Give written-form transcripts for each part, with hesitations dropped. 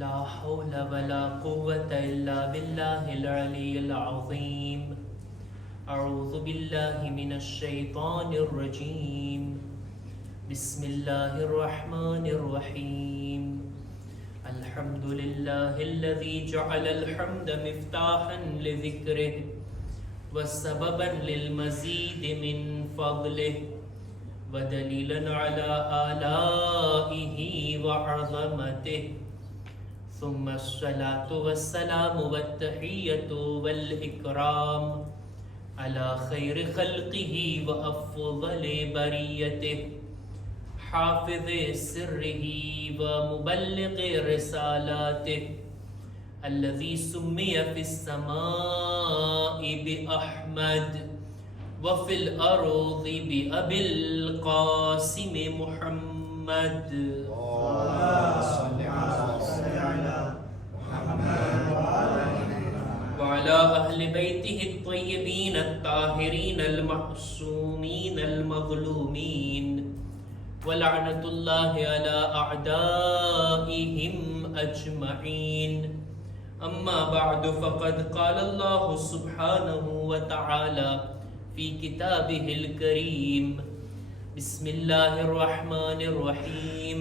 لا حول ولا قوة إلا بالله العلي العظيم. أعوذ بالله من الشيطان الرجيم. بسم الله الرحمن الرحيم. الحمد لله الذي جعل الحمد مفتاحا لذكره وسببا للمزيد من فضله ودليلا على آلائه وعظمته. ثم الصلاة والسلام والتحية والإكرام على خير خلقه وأفضل بريته حافظ سره ومبلغ رسالاته الذي سمي في السماء بأحمد وفي الأرض بأبي القاسم محمد. وعلى أهل بيته الطيبين الطاهرين المعصومين المظلومين ولعنة الله على أعدائهم أجمعين. أما بعد فقد قال الله سبحانه وتعالى في كتابه الكريم: بسم الله الرحمن الرحيم.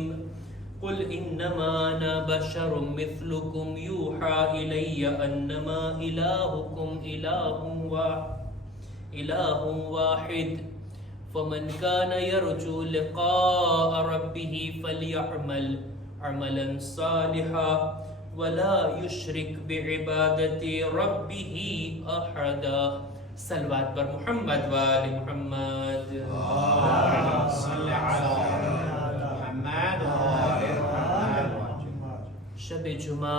قل إنما أنا بشر مثلكم يوحى إلي أنما إلهكم إله واحد فمن كان يرجو لقاء ربه فليعمل عملا صالحا ولا يشرك بعبادة ربه أحدا. सलवात पर मोहम्मद वाले मोहम्मद। शबे जुमा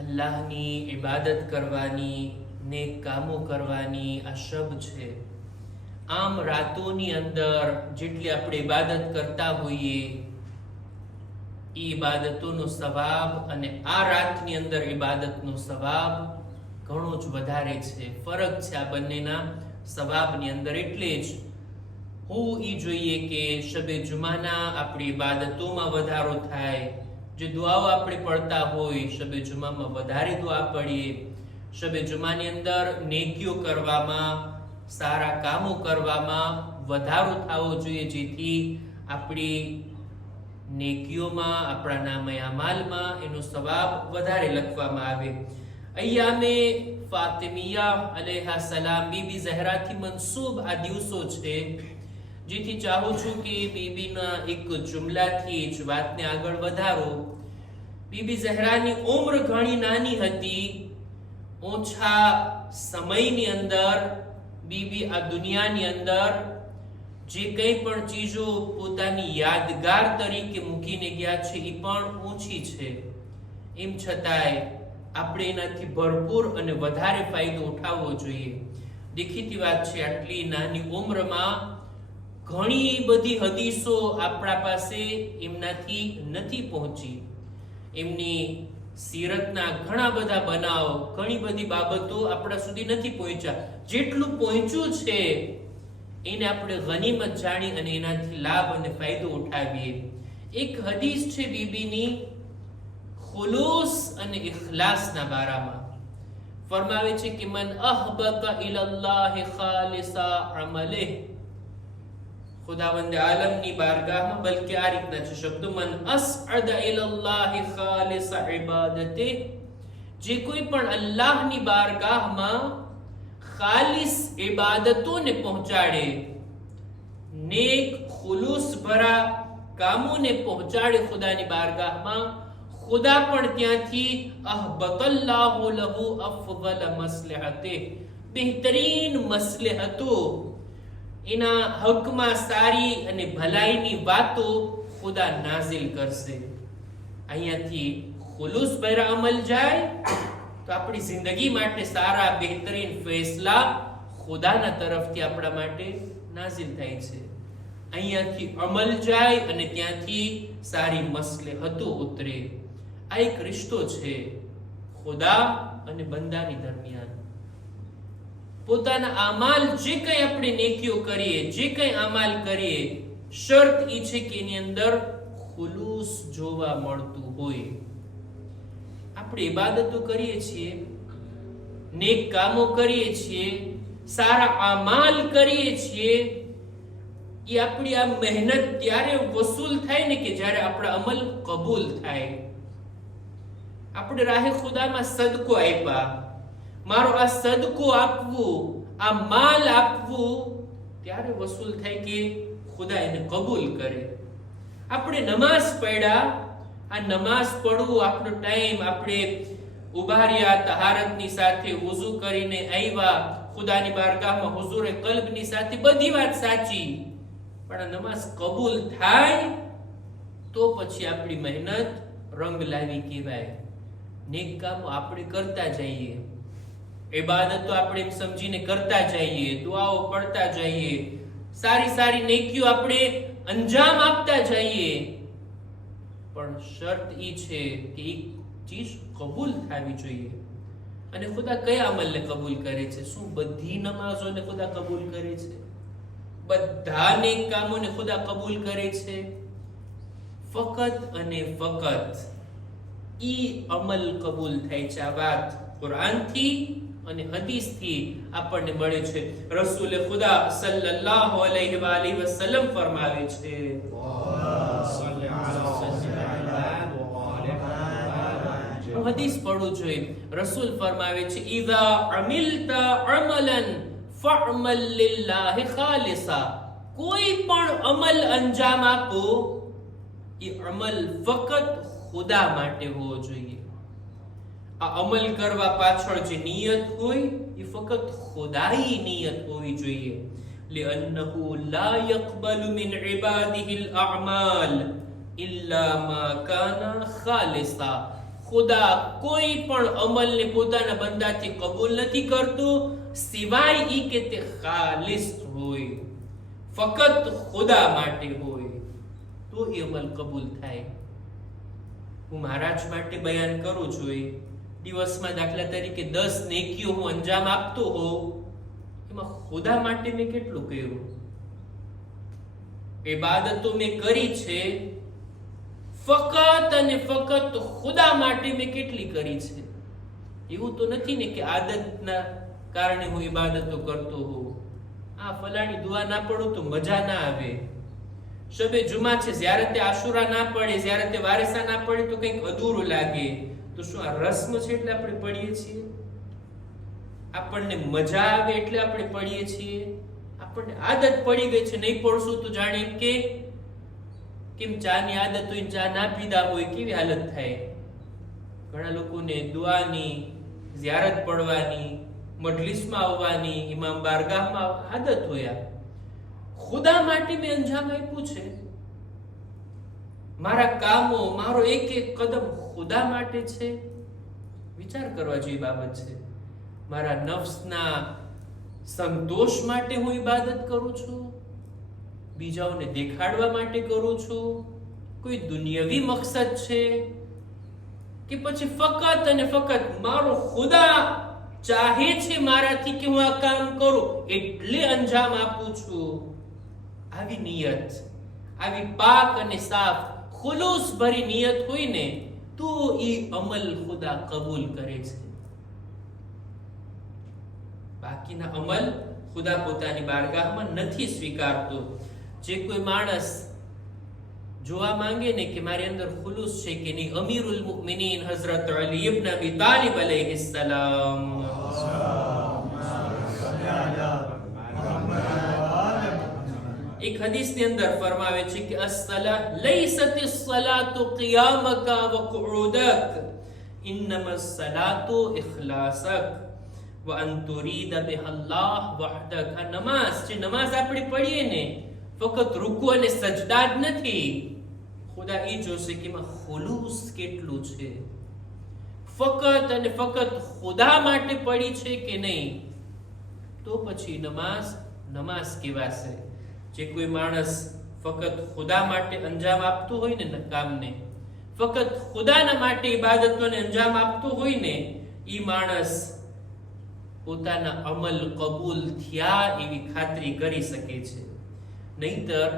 अल्लाहनी इबादत करवानी, नेक कामो करवानी आ शब छे। आम रातोनी अंदर जेटली आपणे इबादत करता होईए ई इबादतोनो सवाब अने आ रातनी अंदर इबादतनो सवाब घणो ज वधारे छे। फरक छे आ बन्नेना सवाबनी अंदर। एटले ज होवुं ई जोईए के शबे जुमाना आपणी इबादतोमां वधारो थाय। जे दुआओ आपणे पढ़ता होय शबे जुमामां वधारे दुआ पढ़ीए। शबे जुमानी अंदर नेकीओ करवामां, सारा कामो करवामां वधारो थावो जोईए, जेथी आपणी नेकीओमां, आपणा नामे अमालमां एनो सवाब वधारे लखवामां आवे। अय्यामे फातिमिया अलैहा सलाम बीबी ज़हरा थी मंसूब आ दिवसो छे, जेथी चाहूं छुं के बीबीना एक जुमलाथी ज वातने आगळ वधारो। बीबी ज़हरानी उम्र घणी नानी हती। ओछा समयनी अंदर बीबी आ दुनियानी अंदर जे कई पण चीजो पोतानी यादगार तरीके मूकीने गया छे ई पण ओછી छे। एम छतांय આપણે એનાથી ભરપૂર અને વધારે ફાયદો ઉઠાવવો જોઈએ। દેખીતી વાત છે, આટલી નાની ઉંમરમાં ઘણી બધી હદીસો આપણા પાસે એમનાથી નથી પહોંચી। એમની સીરતના ઘણા બધા બનાવ, ઘણી બધી બાબતો આપણા સુધી નથી પહોંચ્યા। જેટલું પહોંચ્યું છે એને આપણે ગનીમત જાણી અને એનાથી લાભ અને ફાયદો ઉઠાવીએ। એક હદીસ છે બીબીની खुलूस અને इखलासના બારામાં। ફરમાવે છે કે મન અહબત ઇલલ્લાહ ખાલિસા અમલે, ખુદાવંદ આલમની બારગાહમાં બલકે આ રીતના છે શબ્દો, મન અસઅદ ઇલલ્લાહ ખાલિસા ઇબાદતે, જે કોઈ પણ અલ્લાહની બારગાહમાં ખાલિસ ઇબાદતોને પહોંચાડે, નેક ખુલૂસ ભરા કામોને પહોંચાડે ખુદાની બારગાહમાં, खुदा पण त्यांथी अहबतल्लाहु लहु अफदल मसलहते, बेहतरीन मसलहतो एना हकमा सारी अने भलाईनी वातो खुदा नाजिल करशे। अहींयाथी खुलूस भरा अमल जाय तो आपणी जिंदगी माटे सारा बेहतरीन फैसला खुदाना तरफथी आपणा माटे नाजिल थाय छे। अहींयाथी अमल जाय अने त्यांथी सारी मसलहतो उतरे। आ एक रिश्तो छे खुदा अने बंदानी दरमियान। પોતાના આમાલ જે કંઈ આપણે નેકીઓ કરીએ, જે કંઈ આમાલ કરીએ, શરત ઈ છે કે એની અંદર ખુલૂસ જોવા મળતું હોય। આપણે ઇબાદતો કરીએ છીએ, નેક કામો કરીએ છીએ, સારા અમાલ કરીએ છીએ, એ આપણી આ મહેનત ત્યારે વસૂલ થાય ને કે જ્યારે આપણા અમલ કબૂલ થાય. આપણે રાહે ખુદામાં સદકો આપ્યા, મારો આ સદકો આપવું, આ માલ આપવું, ત્યારે વસૂલ થાય કે ખુદા એને કબૂલ કરે. આપણે નમાઝ પડ્યા, આ નમાઝ પડવું આપણો ટાઈમ, આપણે ઉભા રહ્યા તહારતની સાથે, વુઝુ કરીને આવ્યા ખુદાની બારગાહમાં હુઝુરે કલ્બની સાથે, બધી વાત સાચી, પણ આ નમાઝ કબૂલ થાય તો પછી આપણી મહેનત રંગ લાવી કહેવાય. નેક કામો આપણે કરતા જઈએ, ઇબાદતો આપણે એમ સમજીને કરતા જઈએ, દુઆઓ પડતા જઈએ, સારી સારી નેકીઓ આપણે અંજામ આપતા જઈએ, પણ શરત ઈ છે કે એક ચીજ કબૂલ થવી જોઈએ. અને ખુદા કયા અમલને કબૂલ કરે છે? શું બધી નમાઝોને ખુદા કબૂલ કરે છે? બધા નેક કામોને ખુદા કબૂલ કરે છે? ફકત અને ફકત ઈ અમલ કબૂલ થાય છે. આ વાત કુરાનથી અને હદીસથી આપણને મળે છે. રસૂલ ખુદા સલ્લલ્લાહુ અલૈહિ વસલ્લમ ફરમાવે છે, હદીસ પડવું જોઈએ. રસૂલ ફરમાવે છે, ઇઝા અમિલતા અમલન ફઅમલ લિલ્લાહિ ખાલિસા. કોઈ પણ અમલ અંજામ આપો, એ અમલ ફકત ખુદા માટે હોવો જોઈએ. આ અમલ કરવા પાછળ જે નિયત હોય એ ફકત ખુદાઈ નિયત હોવી જોઈએ. લિઅન્નહુ લા યક્બલુ મિન ઇબાદિહિ અલ-અમાલ ઇલ્લા મા કાના ખાલિસા. ખુદા કોઈ પણ અમલને પોતાના બંદાથી કબૂલ નથી કરતો સિવાય ઈ કે તે ખાલિસ હોય, ફકત ખુદા માટે હોય, તો એ અમલ કબૂલ થાય. હું મારા જ માટે બયાન કરું છું. દિવસમાં દાખલા તરીકે 10 નેકીઓ હું અંજામ આપતો હોઉં, એમાં ખુદા માટે મેં કેટલું કર્યું? ઇબાદતો મેં કરી છે, ફકત અને ફકત ખુદા માટે મેં કેટલી કરી છે? એવું તો નથી ને કે આદતના કારણે હું ઇબાદતો કરતો હોઉં. આ ફલાણી દુઆ ના પડું તો મજા ના આવે. શબે જુમા છે, જ્યારે તે આશુરા ના પડે, જ્યારે તે વારેસા ના પડે તો કંઈક અધૂરું લાગે. તો શું આ રસ્મ છે એટલે આપણે પડીએ છીએ? આપણને મજા આવે એટલે આપણે પડીએ છીએ? આપણને આદત પડી ગઈ છે, નહીં પડશું તો જાણે એમ કે કેમ ચાની આદત હોય, ચા ના પીધા હોય કેવી હાલત થાય. ઘણા લોકોને દુઆની, ઝિયારત પડવાની, મજલિસમાં આવવાની, ઇમામ બારગાહમાં આદત હોય. ખુદા માટે મેં અંજામ આપ્યું છે. મારા કામો, મારો એક એક કદમ ખુદા માટે છે. વિચાર કરવા જેવી બાબત છે. મારા નફ્સના સંતોષ માટે હું ઇબાદત કરું છું, બીજાઓને દેખાડવા માટે કરું છું, કોઈ દુનિયાવી મકસદ છે, કે પછી ફકત અને ફકત મારો ખુદા ચાહે છે મારાથી કે હું આ કામ કરું એટલે અંજામ આપું છું? આવી નિયત, આવી પાક અને સાફ ખુલૂસ ભરી નિયત હોય ને તો એ અમલ ખુદા કબૂલ કરે છે. બાકીના અમલ ખુદા પોતાની બારગાહમાં નથી સ્વીકારતો. જે કોઈ માણસ જોવા માંગે ને કે મારી અંદર ખુલૂસ છે કે નહીં, અમીરુલ મુમિનીન હઝરત અલી ઇબ્ન અબી તાલિબ અલૈહિસ સલામ એક હદીસની અંદર ફરમાવે છે કે અસ-સલાત લૈસતિસ સલાતુ કિયામકા વ કુઉદક ઇન્નમસ સલાતુ ઇખલાસક વ અનતુરીદ બિહલ્લાહ વહદક. આ નમાઝ જે નમાઝ આપણે પઢીએ ને, ફકત રૂકુ અને સજદા જ નથી. ખુદા એ જોશે કે એમાં ખુલૂસ કેટલું છે, ફકત અને ફકત ખુદા માટે પડી છે કે નહીં, તો પછી નમાઝ નમાઝ કહેવાશે. જે કોઈ માણસ ફકત ખુદા માટે અંજામ આપતો હોય ને કામને, ફકત ખુદાના માટે ઇબાદતોને અંજામ આપતો હોય ને, એ માણસ પોતાના અમલ કબૂલ થયા એવી ખાતરી કરી શકે છે. નહીતર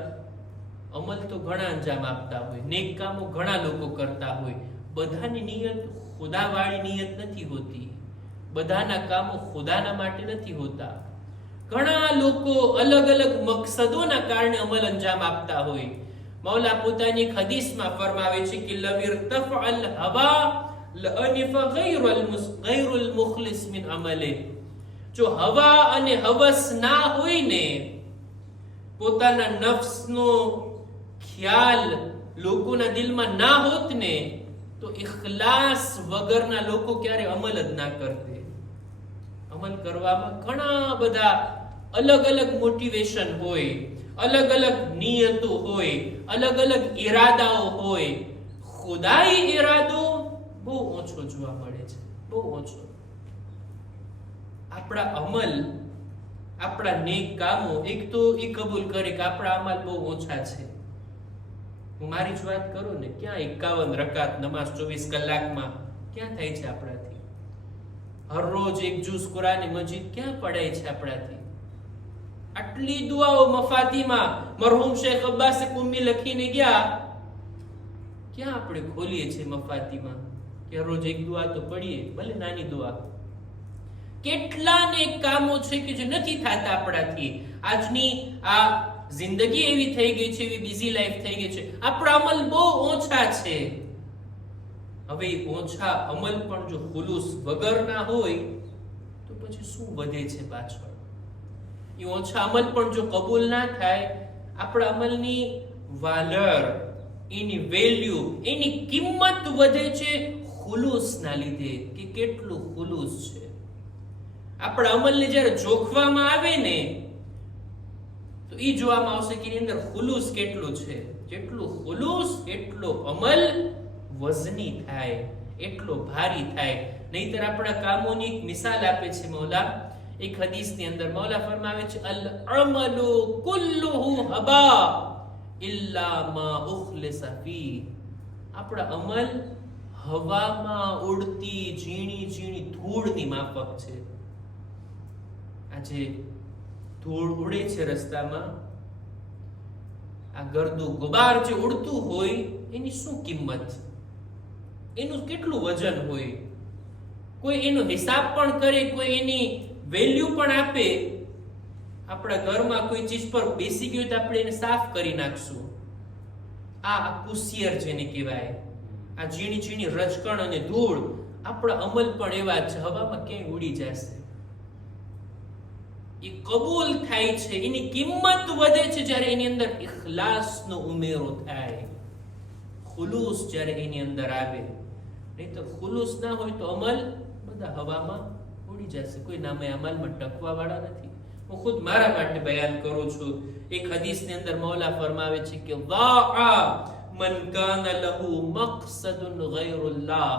અમલ તો ઘણા અંજામ આપતા હોય, નેક કામો ઘણા લોકો કરતા હોય, બધાની નિયત ખુદાવાળી નિયત નથી હોતી. બધાના કામો ખુદાના માટે નથી હોતા. ઘણા લોકો અલગ અલગ મકસદોના કારણે અમલ અંજામ આપતા હોય. મૌલા પોતાની એક હદીસમાં ફરમાવે છે કે લવિર તફઅલ હવા લઅનિફ ગૈરુલ મુખલિસ મિન અમલે. જો હવા અને હવસ ના હોય ને, પોતાના નફ્સનો ખ્યાલ લોકોના દિલમાં ના હોત ને, તો ઇખલાસ વગરના લોકો ક્યારે અમલ જ ના કરતે. અમલ કરવામાં ઘણા બધા અલગ અલગ મોટિવેશન હોય, અલગ અલગ નિયતો હોય, અલગ અલગ ઈરાદાઓ હોય. ખુદાઈ ઈરાદો બહુ ઓછો જોવા મળે છે, બહુ ઓછો. આપણા અમલ, આપણા નેક કામો, એક તો એ કબૂલ કરે કે આપણા અમલ બહુ ઓછા છે. હું મારી જ વાત કરું ને, ક્યાં 51 રકાત નમાઝ 24 કલાકમાં ક્યાં થાય છે આપણાથી? હર રોજ એક જુઝ કુરાન મજીદ ક્યાં પડાય છે આપણાથી? આટલી દુઆઓ મફાતીમાં મરહુમ શેખ અબ્બાસ કુમ્મી લખીને ગયા, ક્યાં આપણે ખોલીએ છીએ મફાતીમાં કે રોજ એક દુઆ તો પડીએ, ભલે નાની દુઆ. કેટલા ને કામો છે કે જે નથી થતા આપણાથી. આજની આ જિંદગી એવી થઈ ગઈ છે, એવી બિઝી લાઈફ થઈ ગઈ છે, આપણા અમલ બહુ ઓછા છે. હવે ઓછા અમલ પણ જો ખુલૂસ વગરના હોય તો પછી શું વધે છે પાછળ? એ ઓછા અમલ પણ જો કબૂલ ના થાય, આપણા અમલની વાલર, એની વેલ્યુ, એની કિંમત વધે છે ખુલૂસના લીધે, કે કેટલું ખુલૂસ છે. આપણા અમલને જ્યારે જોખવામાં આવે ને, તો એ જોવામાં આવશે કે એની અંદર ખુલૂસ કેટલું છે. જેટલું ખુલૂસ એટલો અમલ વજની થાય, એટલો ભારી થાય. નહીતર આપણા કામોની એક મિસાલ આપે છે મૌલા એક હદીસની અંદર. મૌલા ફરમાવે છે અલ અમલુ કુલ્લુહુ હબા ઇલ્લા મા ઉખલિસા ફી. આપણા અમલ હવામાં ઉડતી ઝીણી ઝીણી ધૂળની માફક છે. આજે ધૂળ ઉડે છે રસ્તામાં, આ ગરદુ ગુબાર જે ઉડતું હોય એની શું કિંમત, એનું કેટલું વજન હોય? કોઈ એનો હિસાબ પણ કરે, કોઈ એની વેલ્યુ પણ આપે. આપણા ઘરમાં કોઈ ચીજ પર બેસી ગયું તો આપણે એને સાફ કરી નાખશું. આ કુસિયર જેને કહેવાય, આ ઝીણી ઝીણી રજકણ અને ધૂળ, આપણા અમલ પણ એવા છે, હવામાં ક્યાંય ઉડી જશે. એ કબૂલ થાય છે, એની કિંમત વધે છે જ્યારે એની અંદર ઇખલાસનો ઉમેરો થાય, ખુલૂસ જ્યારે એની અંદર આવે. નહીં તો ખુલૂસ ના હોય તો અમલ બધા હવામાં ઉડી જશે, કોઈ નામે અમલમાં ટકવા વાળા નથી. હું ખુદ મારા માટે બયાન કરું છું. એક હદીસની અંદર મૌલા ફરમાવે છે કે વાઆ મન કાન લહુ મકસદુન ગૈરુલ્લાહ.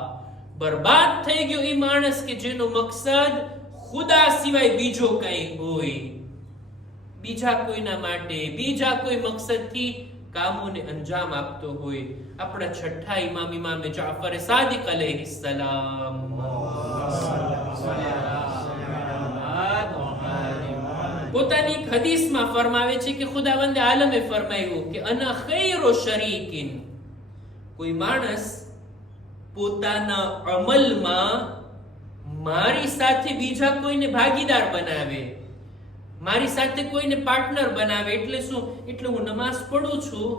બરબાદ થઈ ગયો એ માણસ કે જેનો મકસદ ખુદા સિવાય બીજો કઈ હોય, બીજા કોઈના માટે, બીજા કોઈ મકસદથી કામોને અંજામ આપતો હોય. આપણા છઠ્ઠા ઇમામ ઇમામે જાફર સાદિક અલૈહિસ્સલામ પોતાની એક હદીસમાં ફરમાવે છે કે ખુદાવંદે આલમે ફરમાયું કે અના ખૈરો શરીકિન. કોઈ માણસ પોતાના અમલમાં મારી સાથે બીજા કોઈને ભાગીદાર બનાવે, મારી સાથે કોઈને પાર્ટનર બનાવે. એટલે શું? એટલે હું નમાઝ પઢું છું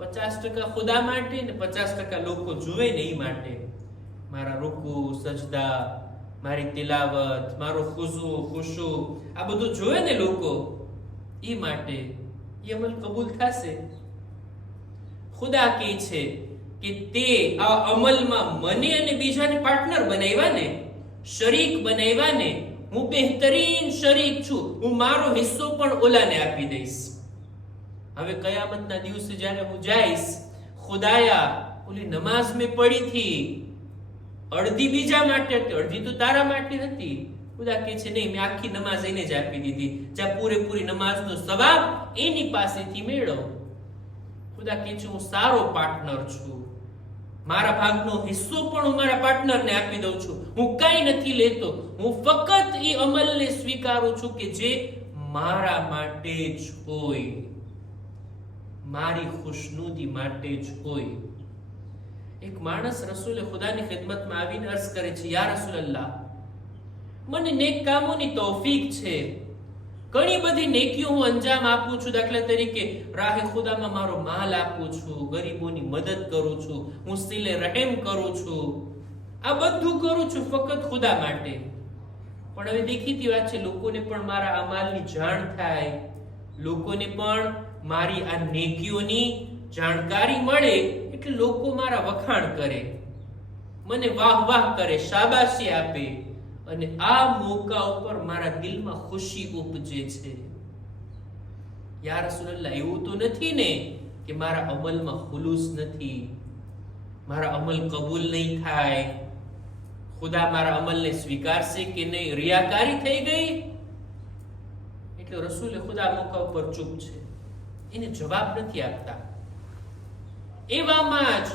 50% ખુદા માટે ને 50% લોકો જુએ ને એ માટે. મારા રૂકુ સજદા, મારી તિલાવત, મારો ખુશુ, આ બધું જોવે ને લોકો, એ માટે એ અમલ કબૂલ થશે. ખુદા કહે છે કે તે આ અમલમાં મને અને બીજાને પાર્ટનર બનાવ્યા ને, શરીક બનાવ્યા ને, હું બહેતરીન શરીક છું, હું મારો હિસ્સો પણ ઓલાને આપી દઈશ. હવે કયામતના દિવસે જ્યારે હું જઈશ, ખુદાયા ઓલી નમાઝ મેં પડી થી, અડધી બીજા માટે હતી, અડધી તો તારા માટે હતી. ખુદા કહે છે નહીં, મેં આખી નમાઝ એને જ આપી દીધી, જ્યાં પૂરેપૂરી નમાઝનો સવાબ એની પાસેથી મેળવ. ખુદા કહે છે હું સારો પાર્ટનર છું, મારા ભાગનો હિસ્સો પણ હું મારા પાર્ટનરને આપી દઉં છું. હું કઈ નથી લેતો, હું ફક્ત એ અમલને સ્વીકારું છું કે જે મારા માટે જ હોય, મારી ખુશનુદી માટે જ હોય. એક માણસ રસૂલે ખુદાની ખિદમતમાં આવીને અર્ઝ કરે છે, યા રસૂલલ્લાહ, મને નેક કામોની તૌફીક છે, ઘણી બધી નેકીઓ હું અંજામ આપું છું, દાખલા તરીકે રાહે ખુદામાં મારો માલ આપું છું, ગરીબોની મદદ કરું છું, હું સિલે રહેમ કરું છું, આ બધું કરું છું ફક્ત ખુદા માટે. પણ હવે દેખીતી વાત છે, લોકોને પણ મારા આ માલની જાણ થાય, લોકોને પણ મારી આ નેકીઓની જાણકારી મળે, એટલે લોકો મારા વખાણ કરે, મને વાહ વાહ કરે, શાબાશી આપે, અને આ મોકા ઉપર મારા દિલમાં ખુશી ઉપજે છે. યા રસૂલલ્લાહ, એવું તો નથી ને કે મારા અમલમાં ખુલૂસ નથી, મારા અમલ કબૂલ નહીં થાય, ખુદા મારા અમલને સ્વીકારશે કે નહીં, રિયાકારી થઈ ગઈ? એટલે રસૂલે ખુદા મોકા ઉપર ચૂપ છે, એને જવાબ નથી આપતા. એવામાં જ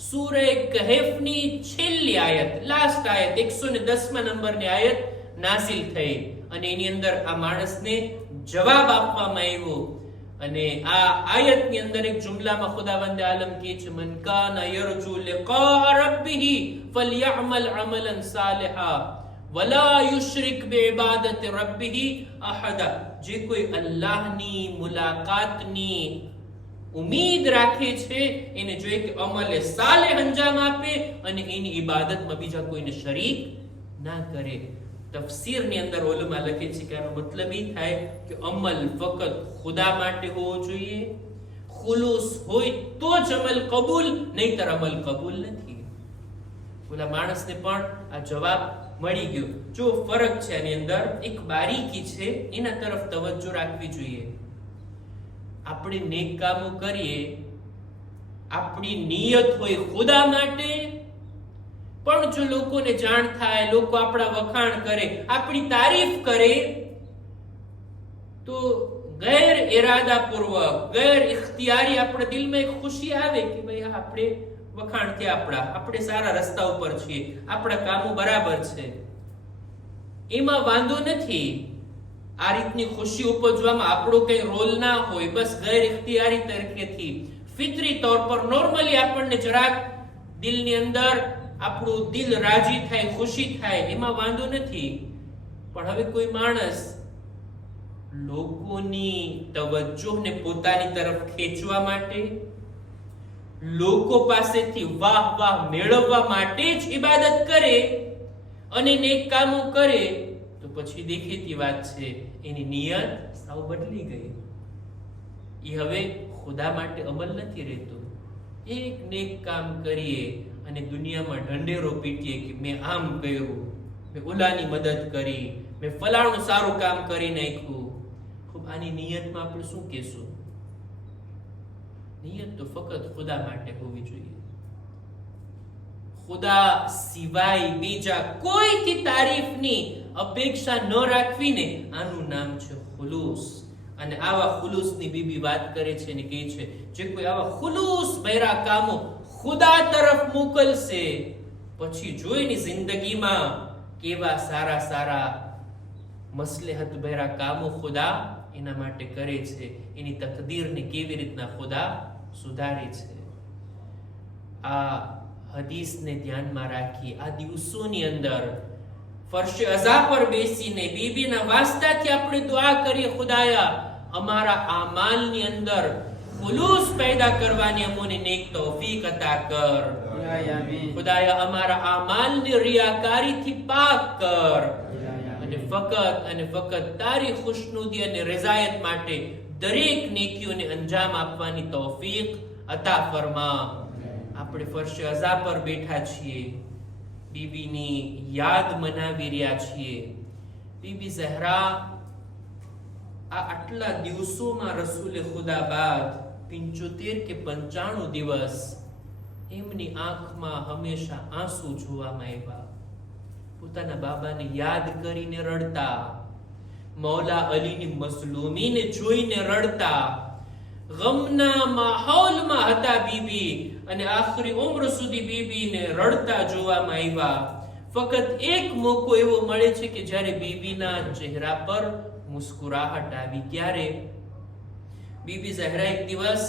સૂરે કહેફની છેલ્લી આયત, લાસ્ટ આયત 110મા નંબરની આયત નાઝિલ થઈ, અને એની અંદર આ માણસને જવાબ આપવામાં આવ્યો. અને આ આયતની અંદર એક જુમલામાં ખુદાવંદ આલમ કહે છે, મન કાના યરજુ લિકા રબ્બિહ ફલયઅમલ અમલન સાલિહા વલા યુશરિક બિઇબાદતિ રબ્બિહ અહદા. જે કોઈ અલ્લાહની મુલાકાતની ઉમ્મીદ રાખે છે, એને જોઈએ કે અમલે સાલેહ અંજામ આપે અને એની ઇબાદતમાં બીજા કોઈને શરીક ના કરે. તફસીરની અંદર ઉલમા લખે છે કે આનો મતલબ એ થાય કે અમલ ફક્ત ખુદા માટે હોવો જોઈએ, ખુલૂસ હોય તો જ અમલ કબૂલ, નહીતર અમલ કબૂલ નથી. ઓલા માણસને પણ આ જવાબ મળી ગયો. જો ફરક છે આની અંદર, એક બારીકી છે, એના તરફ તવજ્જો રાખવી જોઈએ. આપણે નેક કામો કરીએ, આપણી નિયત હોય ખુદા માટે, પણ જો લોકોને જાણ થાય, લોકો આપણા વખાણ કરે, આપણી તારીફ કરે, તો ગેર ઇરાદાપૂર્વક, ગેર ઇખ્તિયારી આપણા દિલમાં એક ખુશી આવે કે ભાઈ આપણે વખાણ થયા, આપણે સારા રસ્તા ઉપર છીએ, આપણા કામો બરાબર છે, એમાં વાંધો નથી. આ રીતની ખુશી ઉપજવામાં આપણો કઈ રોલ ના હોય, બસ ગેર ઇખ્તિયારી તરીકેથી ફિતરી તौर પર નોર્મલી આપણને જરાક દિલની અંદર આપણું દિલ રાજી થાય, ખુશી થાય, એમાં વાંધો નથી. પણ હવે કોઈ માણસ લોકોની તવજ્જોને પોતાની તરફ ખેંચવા માટે, લોકો પાસેથી વાહ વાહ મેળવવા માટે જ ઇબાદત કરે અને નેક કામો કરે, તો પછી દેખીતી વાત છે એની નિયત સાવ બદલી ગઈ. એ હવે ખુદા માટે અમલ નથી રહેતો. એક નેક કામ કરીએ અને દુનિયામાં ઢંઢેરો પીટીએ કે મેં આમ કર્યું, મેં ઓલાની મદદ કરી, મેં ફલાણું સારું કામ કરી નાખ્યું. ખૂબ આની નિયતમાં આપણે શું કહેશું? નિયત તો ફક્ત ખુદા માટે હોવી જોઈએ. ખુદા સિવાય બીજા કોઈથી તારીફની અપેક્ષા ન રાખવીને આનું નામ છે ખુલૂસ. અને આવા ખુલૂસની બીબી વાત કરે છે અને કહે છે, જે કોઈ આવા ખુલૂસ ભર્યા કામો ખુદા તરફ મોકલશે, પછી જોઈની જિંદગીમાં કેવા સારા સારા મસલહત ભર્યા કામો ખુદા એના માટે કરે છે, એની તકદીરને કેવી રીતના ખુદા સુધારે છે. આ હદીસને ધ્યાનમાં રાખી આ દિવસોની અંદર ફરશે અઝા પર બેસીને બીબીના વાસ્તાથી આપણે દુઆ કરીએ, ખુદાયા અમારા આમાલની અંદર ખુલૂસ પેદા કરવાની અમને નેક તૌફીક અતા કર. ખુદાયા અમારા આમાલને રિયાકારીથી પાક કર અને ફક્ત તારી ખુશનુદી અને રઝાયત માટે દરેક નેકીઓને અંજામ આપવાની તૌફીક અતા ફરમા. આપણે ફરશે અઝા પર બેઠા છીએ, બીબીની યાદ મનાવી રહ્યા છીએ. બીબી ઝહરા આ આટલા દિવસોમાં રસૂલે ખુદા બાદ 75 કે 95 દિવસ એમની આંખમાં હંમેશા આંસુ જોવામાં આવ્યા. પોતાના બાબાને યાદ કરીને રડતા, મૌલા અલીની મઝલૂમીને જોઈને રડતા, ગમના માહોલમાં હતા બીબી, અને આખરી ઉમ્ર સુધી બીબીને રડતા જોવામાં આવ્યા. ફક્ત એક મોકો એવો મળે છે કે જ્યારે બીબીના ચહેરા પર મુસ્કુરાહટ આવી. ક્યારે? બીબી ઝહરા એક દિવસ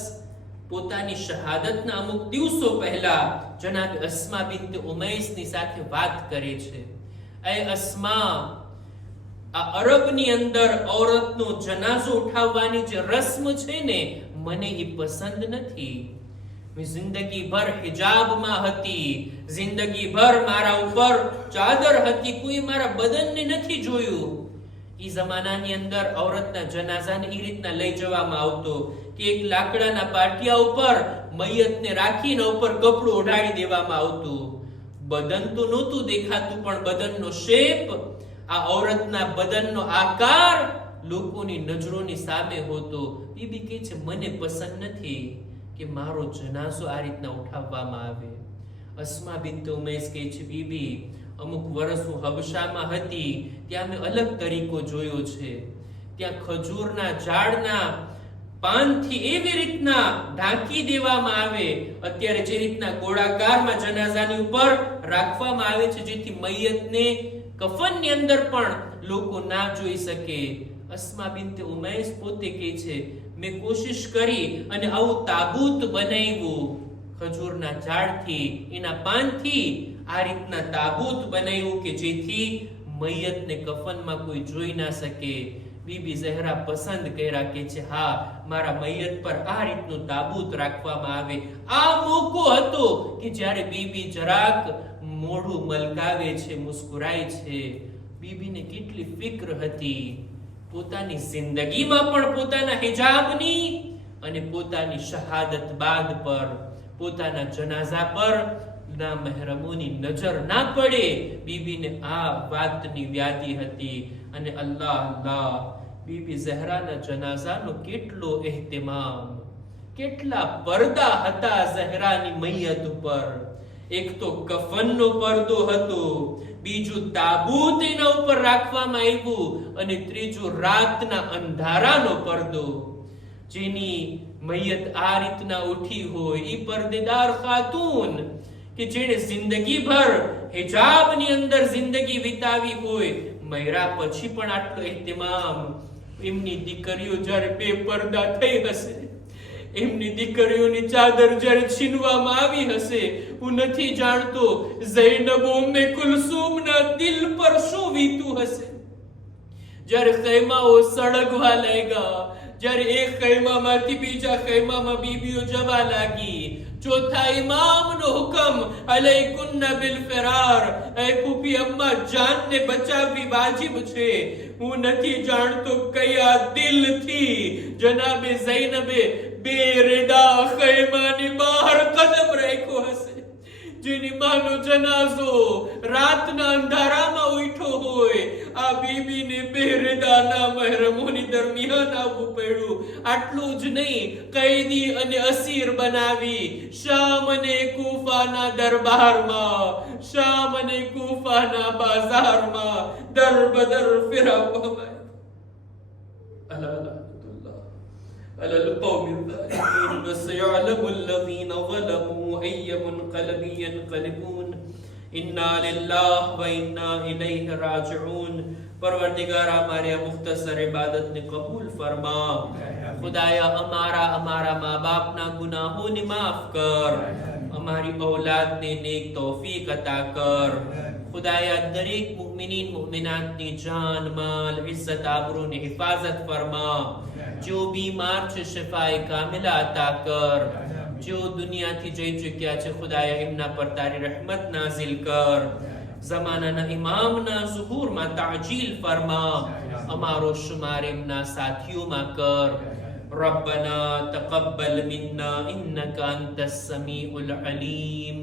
પોતાની શહાદતના અમુક દિવસો પહેલા જનાબ અસ્મા બિન્ટ ઉમૈસની સાથે વાત કરે છે. એ અસ્મા, આ અરબની અંદર ઔરતનો જનાઝો ઉઠાવવાની જે રસ્મ છે ને, મને એ પસંદ નથી. મેં જિંદગી ભર હિજાબમાં હતી, જિંદગી ભર મારા ઉપર ચાદર હતી, કોઈ મારા બદનને નથી જોયું. ઈ જમાનાની અંદર ઔરતના જનાઝાને ઈ રીતના લઈ જવામાં આવતો કે એક લાકડાના પાટિયા ઉપર મૈયતને રાખીને ઉપર કપડું ઓઢાડી દેવામાં આવતું. બદન તો નહોતું દેખાતું, પણ બદનનો શેપ, આ ઔરતના બદનનો આકાર લોકોની નજરોની સામે હોતો. બીબી કહે છે, મને પસંદ નથી કે મારો જનાઝો આ રીતના ઉઠાવવામાં આવે. અસ્મા બિન્ટ ઉમૈસ કહે છે, બીબી, અમુક વર્ષ હું હબશામાં હતી, ત્યાં મેં અલગ તરીકો જોયો છે. ત્યાં ખજૂરના ઝાડના પાનથી એવી રીતના ઢાંકી દેવામાં આવે, અત્યારે જે રીતના ગોળાકારમાં જનાઝાની ઉપર રાખવામાં આવે છે, જેથી મૈયતને કફનની અંદર પણ લોકો ના જોઈ શકે. અસ્મા બિન્ટ ઉમૈસ પોતે કહે છે, મેં કોશિશ કરી અને આવું તાબૂત બનાવ્યું, ખજૂરના ઝાડથી, એના પાનથી આ રીતના તાબૂત બનાવ્યું કે જેથી મૈયતને કફનમાં કોઈ જોઈ ના શકે. બીબી ઝહરા પસંદ કર્યા કે છે, હા, મારા મૈયત પર આ રીતનું તાબૂત રાખવામાં આવે. આ મોકો હતો કે જ્યારે બીબી જરાક મોઢું મલકાવે છે, મુસ્કુરાય છે. બીબીને કેટલી ફિક્ર હતી પોતાની જિંદગીમાં પણ પોતાના હિજાબની, અને પોતાની શહાદત બાદ પર પોતાના જનાઝા પર ના મહેરમોની નજર ના પડે. બીબીને આ વાતની વ્યાધિ હતી. અને અલ્લાહ, બીબી ઝહરાના જનાઝાનો કેટલો ehtimam, કેટલા પડદા હતા ઝહરાની મૈયત ઉપર. એક તો કફનનો પડદો હતો, બીજું તાબૂત એના ઉપર રાખવામાં આવ્યું, અને ત્રીજું રાતના અંધારાનો પડદો. જેની મૈયત આ રીતના ઉઠી હોય, ઈ પરદેદાર ખાતુન કે જેણે જિંદગી ભર હિજાબની અંદર જિંદગી વિતાવી હોય, મૈરા પછી પણ આટલો ehtimam. એમની દીકરીઓ જ્યારે બેપરદા થઈ હશે, એમની દીકરીઓની ચાદર જ્યારે છીનવામાં આવી હશે, હું નથી જાણતો ઝૈનબ ઉમ્મે કુલસુમના દિલ પર શું વીતું હશે. જ્યારે ખૈમાઓ સળગવા લાગ્યા, જ્યારે એક ખૈમામાંથી બીજા ખૈમામાં બીબીઓ જવા લાગી, ચોથા ઇમામનો હુકમ, અલૈકુન્ના બિલ ફિરાર, એ ફૂફી અમ્મા, જાનને બચાવવી વાજિબ છે. હું નથી જાણતો કયા દિલથી જનાબે ઝૈનબે બેરદા ખૈમાની બહાર કદમ રાખ્યો હશે. જેની માનો જનાઝો રાતના અંધારામાં ઉઠ્યો હોય, આ બીબીને બેરદાના મહેરમોની દરમિયાન આવવું પડ્યું. આટલું જ નહીં, કૈદી અને અસીર બનાવી શામ અને કૂફાના દરબારમાં, શામ અને કૂફાના બાજારમાં દર બદર ફેરવવામાં. على القوم الظالمين وسيعلم الذين ظلموا أي منقلب ينقلبون إنا لله وإنا إليه راجعون. परवरदिगार हमारे मुख्तसर इबादत ने कबूल फरमा. खुदाया हमारा माँ बाप ना गुनाहों ने माफ कर, हमारी औलाद ने नेक तौफीक अता कर. खुदाया दरेक मुमिनीन मुमिनात ની જાન માલ ઇज्जत આબરૂ ની હિફાજત ફરમા. जो बीमार છે શિફાએ કામિલા અતા કર. जो દુનિયાથી જઈ ચૂક્યા છે ખુદાયા એમના પર તારી રહેમત નાઝિલ કર. ज़मानाना इमामना ज़ुहूરમાં તાજીલ ફરમા. અમારો શુમાર એમના સાથીઓમાં કર. रब्बना तक़ब्बल मिन्ना इन्नका अंतस समीउल अलीम.